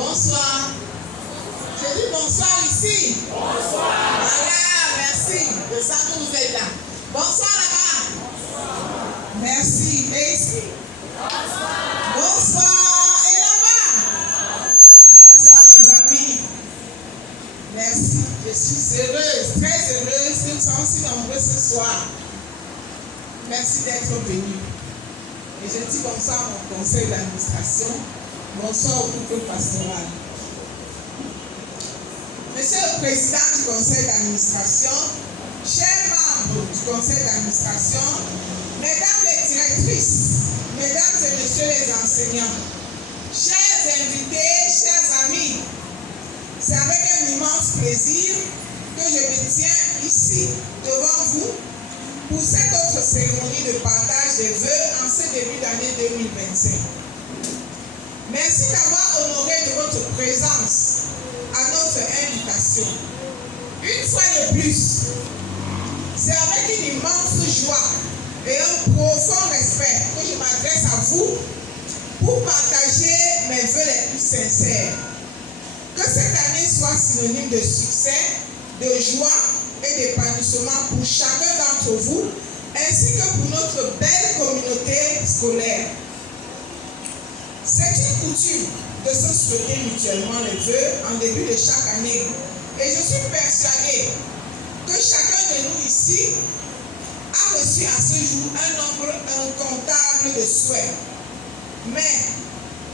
Bonsoir. Je dis bonsoir ici. Bonsoir. Voilà, merci. Je sens que vous êtes là. Bonsoir là-bas. Bonsoir. Merci. Et ici? Bonsoir. Bonsoir. Et là-bas? Bonsoir mes amis. Merci. Je suis heureuse, très heureuse que nous sommes si nombreux ce soir. Merci d'être venus. Et je dis bonsoir à mon conseil d'administration. Bonsoir au couple pastoral. Monsieur le Président du Conseil d'administration, chers membres du Conseil d'administration, Mesdames les directrices, Mesdames et Messieurs les enseignants, chers invités, chers amis, c'est avec un immense plaisir que je me tiens ici devant vous pour cette autre cérémonie de partage des vœux en ce début d'année 2025. Merci d'avoir honoré de votre présence à notre invitation. Une fois de plus, c'est avec une immense joie et un profond respect que je m'adresse à vous pour partager mes vœux les plus sincères. Que cette année soit synonyme de succès, de joie et d'épanouissement pour chacun d'entre vous, ainsi que pour notre belle communauté scolaire. C'est une coutume de se souhaiter mutuellement les vœux en début de chaque année. Et je suis persuadée que chacun de nous ici a reçu à ce jour un nombre incontable de souhaits. Mais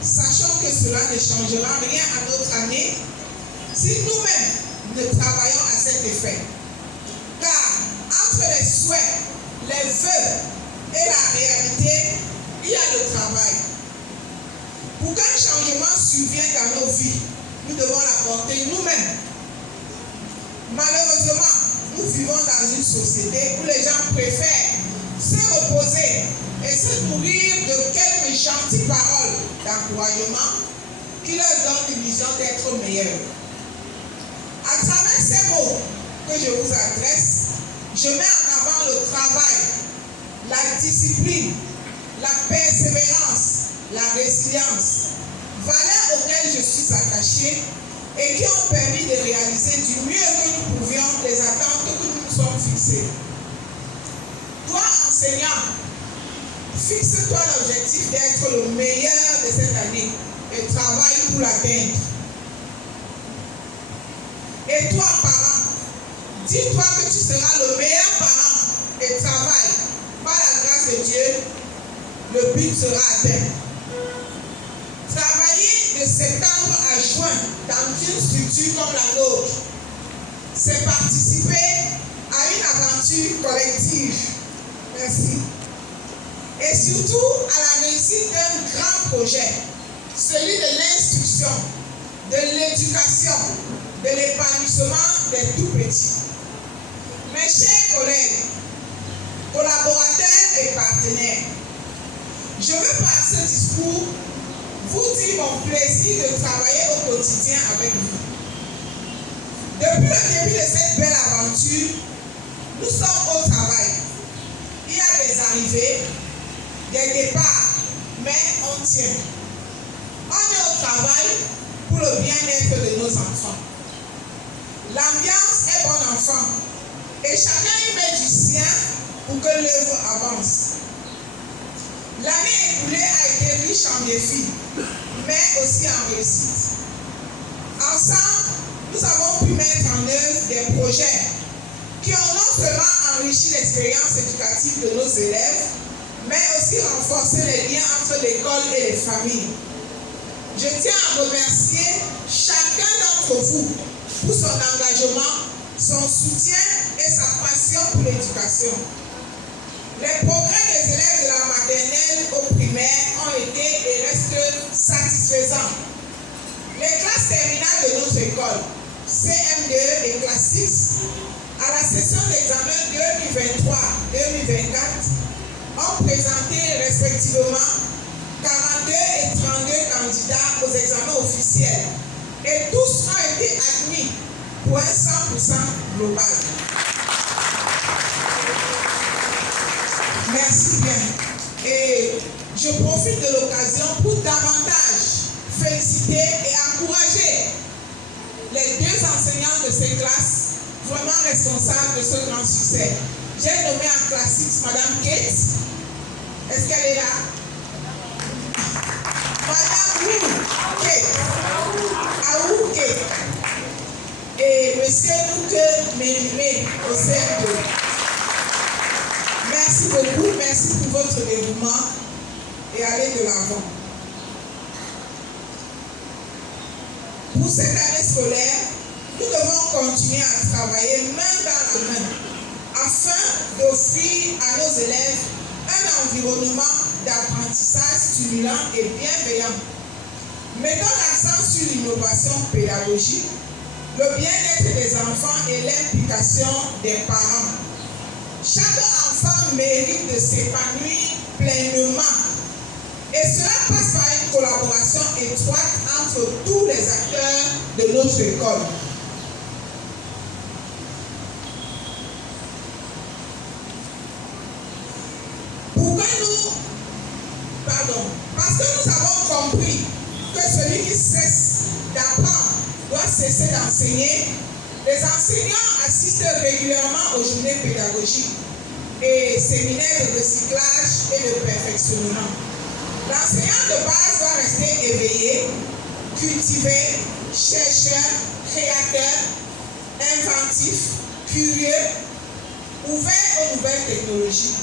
sachant que cela ne changera rien à notre année si nous-mêmes ne travaillons à cet effet. Car entre les souhaits, les vœux et la réalité, il y a le travail. Pour qu'un changement survienne dans nos vies, nous devons l'apporter nous-mêmes. Malheureusement, nous vivons dans une société où les gens préfèrent se reposer et se nourrir de quelques gentilles paroles d'encouragement qui leur donnent l'illusion d'être meilleurs. À travers ces mots que je vous adresse, je mets en avant le travail, la discipline, la persévérance, la résilience, valeurs auxquelles je suis attachée et qui ont permis de réaliser du mieux que nous pouvions les attentes que nous nous sommes fixées. Toi, enseignant, fixe-toi l'objectif d'être le meilleur de cette année et travaille pour l'atteindre. Et toi, parent, dis-toi que tu seras le meilleur parent et travaille. Par la grâce de Dieu, le but sera atteint. Travailler de septembre à juin dans une structure comme la nôtre, c'est participer à une aventure collective. Merci. Et surtout à la réussite d'un grand projet, celui de l'instruction, de l'éducation, de l'épanouissement des tout-petits. Mes chers collègues, collaborateurs et partenaires, je veux par ce discours vous dire mon plaisir de travailler au quotidien avec vous. Depuis le début de cette belle aventure, nous sommes au travail. Il y a des arrivées, des départs, mais on tient. On est au travail pour le bien-être de nos enfants. L'ambiance est bon enfant et chacun y met du sien pour que l'œuvre avance. L'année écoulée a été riche en défis, mais aussi en réussite. Ensemble, nous avons pu mettre en œuvre des projets qui ont non seulement enrichi l'expérience éducative de nos élèves, mais aussi renforcé les liens entre l'école et les familles. Je tiens à remercier chacun d'entre vous pour son engagement, son soutien et sa passion pour l'éducation. Les progrès des élèves de la maternelle au primaire ont été et restent satisfaisants. Les classes terminales de notre école, CM2 et classe 6, à la session d'examen 2023-2024, ont présenté respectivement 42 et 32 candidats aux examens officiels et tous ont été admis pour un 100% global. Merci bien. Et je profite de l'occasion pour davantage féliciter et d'encourager les 2 enseignants de ces classes, vraiment responsables de ce grand succès. J'ai nommé en classique Madame Kate. Est-ce qu'elle est là? Madame Wu Kate. Aou Kate. Et Monsieur Luke Mérimé au CM2. Merci beaucoup, merci pour votre dévouement et allez de l'avant. Pour cette année scolaire, nous devons continuer à travailler main dans la main afin d'offrir à nos élèves un environnement d'apprentissage stimulant et bienveillant. Mettons l'accent sur l'innovation pédagogique, le bien-être des enfants et l'implication des parents. Chaque enfant mérite de s'épanouir pleinement. Et cela passe par une collaboration étroite entre tous les acteurs de notre école. Parce que nous avons compris que celui qui cesse d'apprendre doit cesser d'enseigner, les enseignants assistent régulièrement aux journées pédagogiques et séminaires de recyclage et de perfectionnement. L'enseignant de base doit rester éveillé, cultivé, chercheur, créateur, inventif, curieux, ouvert aux nouvelles technologies.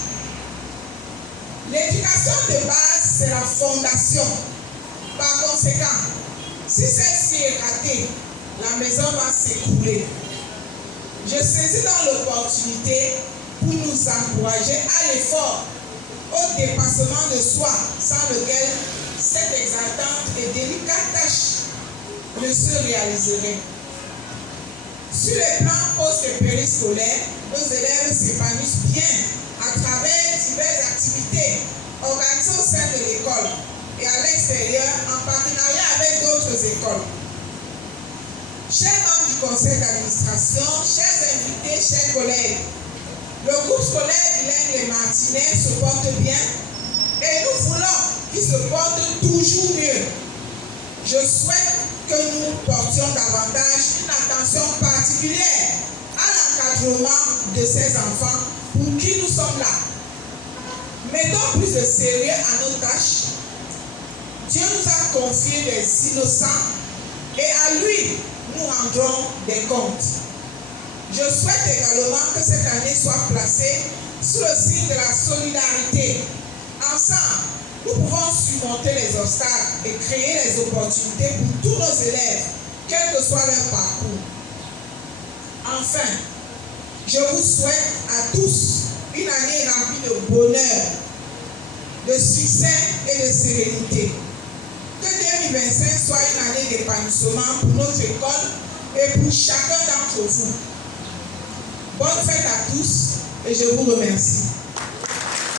L'éducation de base, c'est la fondation. Par conséquent, si celle-ci est ratée, la maison va s'écrouler. Je saisis donc l'opportunité pour nous encourager à l'effort, au dépassement de soi, sans lequel cette exaltante et délicate tâche ne se réaliserait. Sur les plans post et périscolaires, nos élèves s'épanouissent bien à travers diverses activités organisées au sein de l'école et à l'extérieur en partenariat avec d'autres écoles. Chers membres du conseil d'administration, chers invités, chers collègues, le groupe scolaire bilingue Les Martinets se porte bien et nous voulons qu'il se porte toujours mieux. Je souhaite que nous portions davantage une attention particulière à l'encadrement de ces enfants pour qui nous sommes là. Mettons plus de sérieux à nos tâches. Dieu nous a confié des innocents et à lui nous rendrons des comptes. Je souhaite également que cette année soit placée sous le signe de la solidarité. Ensemble, nous pouvons surmonter les obstacles et créer les opportunités pour tous nos élèves, quel que soit leur parcours. Enfin, je vous souhaite à tous une année remplie de bonheur, de succès et de sérénité. Que 2025 soit une année d'épanouissement pour notre école et pour chacun d'entre vous. Bonne fête à tous et je vous remercie.